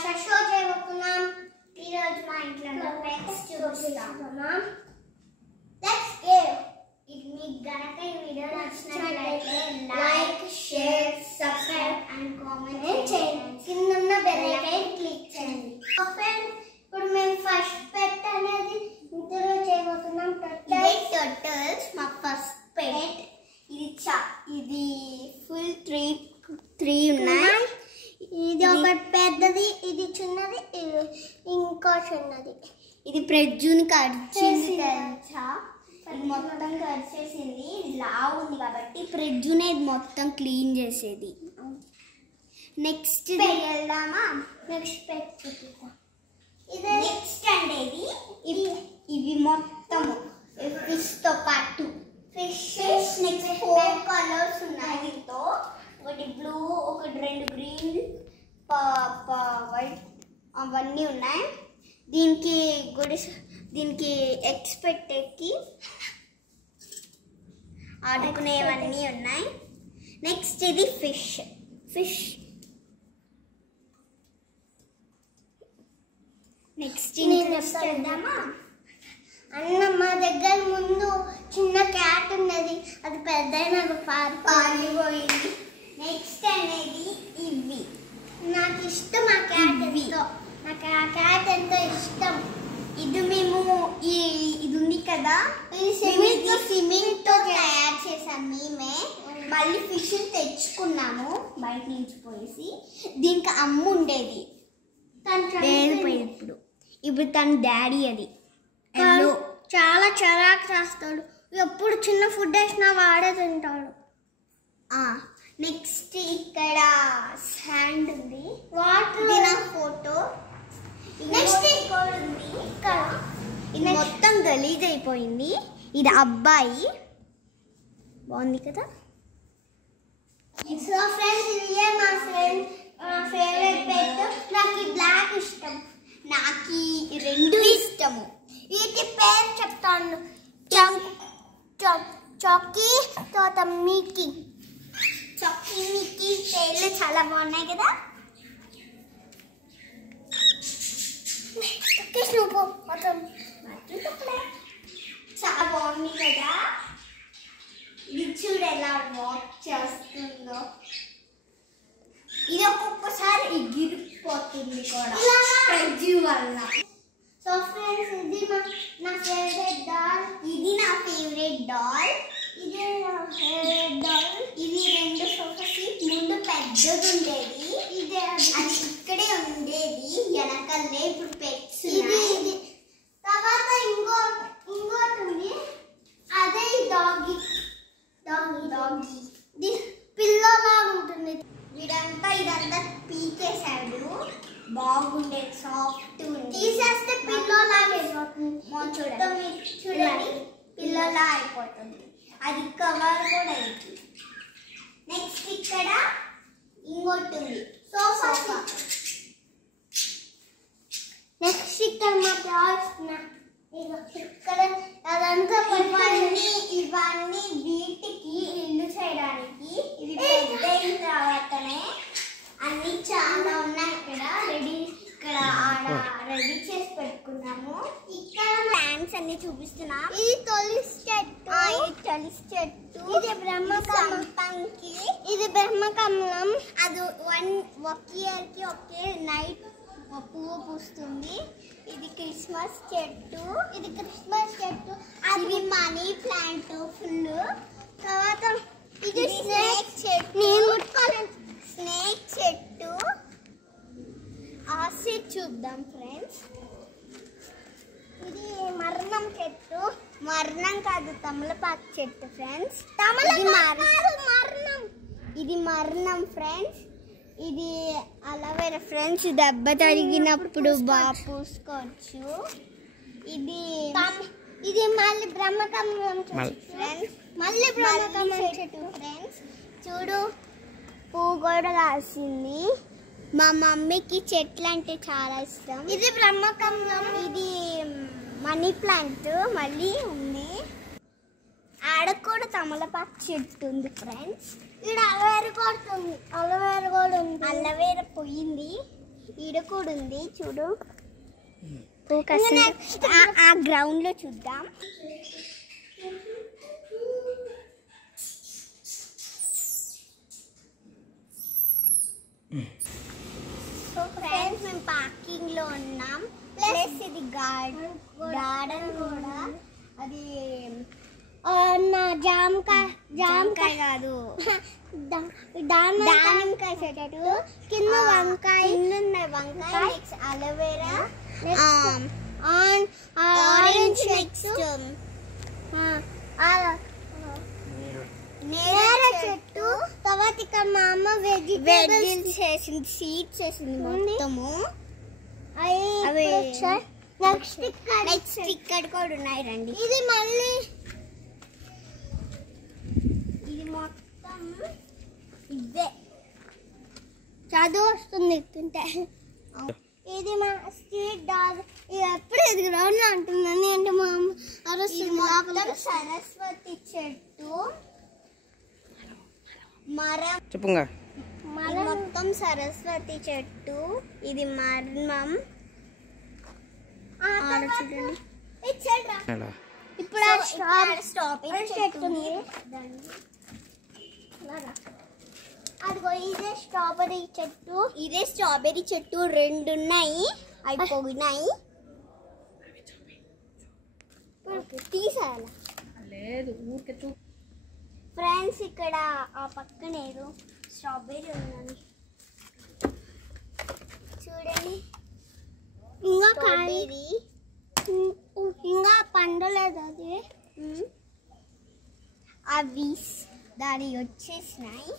Show చేయబోతున్నాం. ఈరోజు మా ఇంట్లో పెట్స్ చూపిస్తున్నాం. Let's go. ఇది మీకు గనక ఈ వీడియో నచ్చినట్లయితే like, share, subscribe and comment చేయండి. కింద ఉన్న బెల్ ఐకాన్ క్లిక్ చేయండి. ఫ్రెండ్స్, ఇప్పుడు మేము ఫస్ట్ పెట్ అనేది ఇందులో చేయబోతున్నాం. టర్టిల్స్ మా ఫస్ట్ పెట్. ఇది ఫుల్ త్రీ ఉన్నాయి. ఇది ఒకటి పెద్దది, ఇది చిన్నది, ఇంకో చిన్నది. ఇది ప్రజ్జుని కరిచేసింది తెలుసా? ఇది మొత్తం కరిచేసింది. ఇది లావు ఉంది కాబట్టి ప్రజ్జునే ఇది మొత్తం క్లీన్ చేసేది. నెక్స్ట్ వెళ్దామా? నెక్స్ట్ పెట్ చూపిద్దాం. ఇది నెక్స్ట్ అనేది ఇవి మొత్తము ఫిష్తో పాటు ఫిషెస్. నెక్స్ట్ 4 కలర్స్ ఉన్నాయి దీంతో. ఒకటి బ్లూ, ఒకటి 2 గ్రీన్, వైట్ అవన్నీ ఉన్నాయి. దీనికి ఎగ్స్ పెట్టేకి ఆడుకునేవన్నీ ఉన్నాయి. నెక్స్ట్ ఇది ఫిష్. నెక్స్ట్ చేద్దామా? అన్న, మా దగ్గర ముందు చిన్న క్యాట్ ఉన్నది, అది పెద్ద నాకు పారిపోయింది. నెక్స్ట్ అనేది ఇవి. నాకు ఇష్టం ఆ క్యాట్. నాకు ఆ క్యాట్ ఎంతో ఇష్టం. ఇది మేము ఇది ఉంది కదా, స్విమ్మింగ్ తో తయారు చేసాం మేమే. మళ్ళీ ఫిష్ తెచ్చుకున్నాము బయట నుంచి పోయేసి. దీనికి అమ్మ ఉండేది, ఇప్పుడు తన డాడీ. అది చాలా చిరాకు చేస్తాడు. ఎప్పుడు చిన్న ఫుడ్ వేసినా వాడే తింటాడు. నెక్స్ట్ ఇక్కడ శాండ్ ఉంది, వాటర్ నా ఫోటో. నెక్స్ట్ ఉంది ఇక్కడ. ఇది మొత్తం గలీజ్ అయిపోయింది. ఇది అబ్బాయి, బాగుంది కదా. సో ఫ్రెండ్స్, ఇదే మా ఫేవరెట్ పెట్. నాకు ఈ బ్లాక్ ఇష్టం, నాకు ఈ 2 ఇష్టము. వీటి పేరు చెప్తాను. చాకీ, తర్వాత మిక్కీ. చాకీ, మిక్కీ పేర్లు చాలా బాగున్నాయి కదా. చాలా బాగుంది కదా. ఇది చూడు ఎలా వాక్ చేస్తుందో. ఇది ఒక్కొక్కసారి ఎగిరిపోతుంది కూడా ప్రజ్జు వల్ల. సో ఫ్రెండ్స్, ఇది నా ఫేవరెట్ డాల్. ఇది నా ఫేవరెట్ డాల్. ఇది నా ఫేవరెట్ డాల్. ఇది 2 సోఫా సీట్. ముందు పెద్దది ఉండేది, అది ఇక్కడే ఉండేది వెనకల్లే. ఇప్పుడు పెట్స్ ఇది. తర్వాత ఇంకోటి ఉంది, అదే డాగీ. పిల్లలా ఉంటుంది. ఇదంతా పీకేసాడు. బాగుండేది, సాఫ్ట్ ఉంది. తీసేస్తే పిల్లలాగా చూడండి, పిల్లలా అయిపోతుంది. అది కవర్ కూడా అయింది. నెక్స్ట్ ఇక్కడ ఇంకోటి ఉంది, సోఫా. నెక్స్ట్ ఇక్కడ మా డాగ్స్ ఇక్కడ. అదంతా ఇవన్నీ వీటికి ఇల్లు చేయడానికి. ఇది పెద్ద అయిన తర్వాతనే అన్ని చాలా ఉన్నాయి ఇక్కడ రెడీ చేసి పెట్టుకున్నాము. ఇక్కడ ప్లాంట్స్ అన్ని చూపిస్తున్నాం. ఇది తులసి చెట్టు. ఇది బ్రహ్మకమలం. ఇది బ్రహ్మకమలం. అది 1 ఇయర్ కి ఒకే నైట్ పువ్వు పూస్తుంది. ఇది క్రిస్మస్ చెట్టు. అది మనీ ప్లాంట్ ఫుల్. తర్వాత ఇది స్నేక్ చెట్టు. స్నేక్ చెట్టు. ఆసిడ్ చూద్దాం ఫ్రెండ్స్. ఇది మరణం చెట్టు. మరణం కాదు, తమలపాకు చెట్టు ఫ్రెండ్స్. ఇది మరణం ఫ్రెండ్స్. ఇది అలోవెరా ఫ్రెండ్స్. దెబ్బ తగిలినప్పుడు బాగా పూసుకోవచ్చు. ఇది మళ్ళీ బ్రహ్మకమలం ఫ్రెండ్స్. చెట్టు ఫ్రెండ్స్. చూడు, పువ్వు కూడా రాసింది. మా మమ్మీకి చెట్లు అంటే చాలా ఇష్టం. ఇది బ్రహ్మకమలం. ఇది మనీ ప్లాంట్ మళ్ళీ ఉంది. ఆడ కూడా తమలపాకు చెట్టు ఉంది ఫ్రెండ్స్. ఇక్కడ అలోవేరా కూడా ఉంది. అలోవేరా పోయింది. ఈడ కూడా ఉంది చూడు. ఆ గ్రౌండ్ లో చూద్దాం. సో ఫ్రెండ్స్ మేము పార్కింగ్ లో ఉన్నాం. ప్లస్ ఇది గార్డెన్ కూడా. అది జామకాయ కాదు, దానిమ్మకాయ చెట్టు. కింద వంకాయ నెక్స్ట్ అలోవెరా, ఆరెంజ్, నెక్స్ట్ నేరేడు చెట్టు. తర్వాత ఇక్కడ మా అమ్మ వెజిటేబుల్స్ చేసింది, సీడ్స్ చేసింది మొత్తము. అవి నెక్స్ట్ ఇక్కడ కూడా ఉన్నాయి రండి. ఇది మళ్ళీ ఇది మొత్తం ఇదే చదువు వస్తుంది తింటే. ఇది మా స్ట్రీట్ డాగ్. ఇది ఎప్పుడు ఇది గ్రౌండ్ అంటుందని అంటే మా అమ్మ అరుస్తుంది. సరస్వతి చెట్టు మరం చెప్పుగా. మొత్తం సరస్వతి చెట్టు. ఇది మర్మం. ఇప్పుడు స్ట్రాబెరీ చెట్టు ఉంది. అదిగో ఇదే స్ట్రాబెరీ చెట్టు. 2 ఉన్నాయి, అయిపోయినాయి. తీసాలా లేదు ఊరికే చూ. ఫ్రెండ్స్ ఇక్కడ ఆ పక్కన ఏదో స్ట్రాబెరీ ఉందని చూడండి. ఇంకా పండలేదు అది. అవి దాని వచ్చేసినాయి.